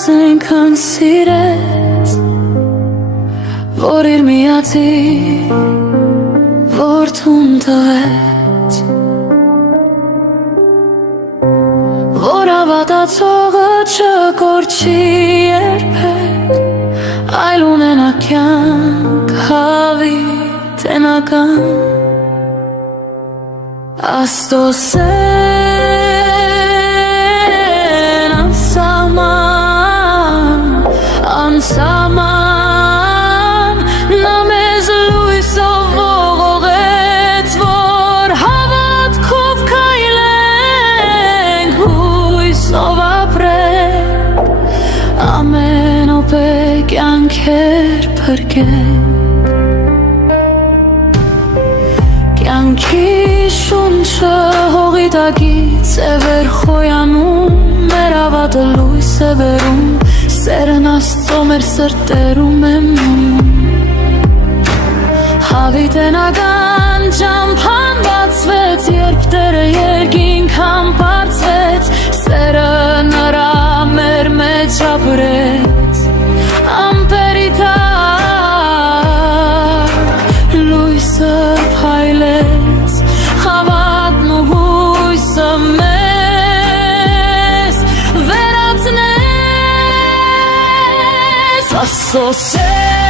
Աստված այնքան սիրեց, որ իր միածին որդուն տվեց, որ հավատացողը չկորչի երբեք, այլ ունենա կյանք հավիտենական։ Աստծո սեն անսահման, նա մեզ լույսով ողողեց, որ հավատքով քայլենք, հույսով ապրենք, ամեն օպե կյանքեր փրկենք։ Կյանքի շունչը հողի տակից է վեր խոյանում, մեր հավատը լույս է բերում, սերն Աստծո մեր սրտերում է մնում։ Հավիտենական ճամփան բացվեց, երբ Տերը երկինք համբարձվեց, սերը նրա մեր մեջ ապրեց, ամպերի տակ լույսը փայլեց, հավատն ու հույսը մեզ վերացնեց, Աստծո սեր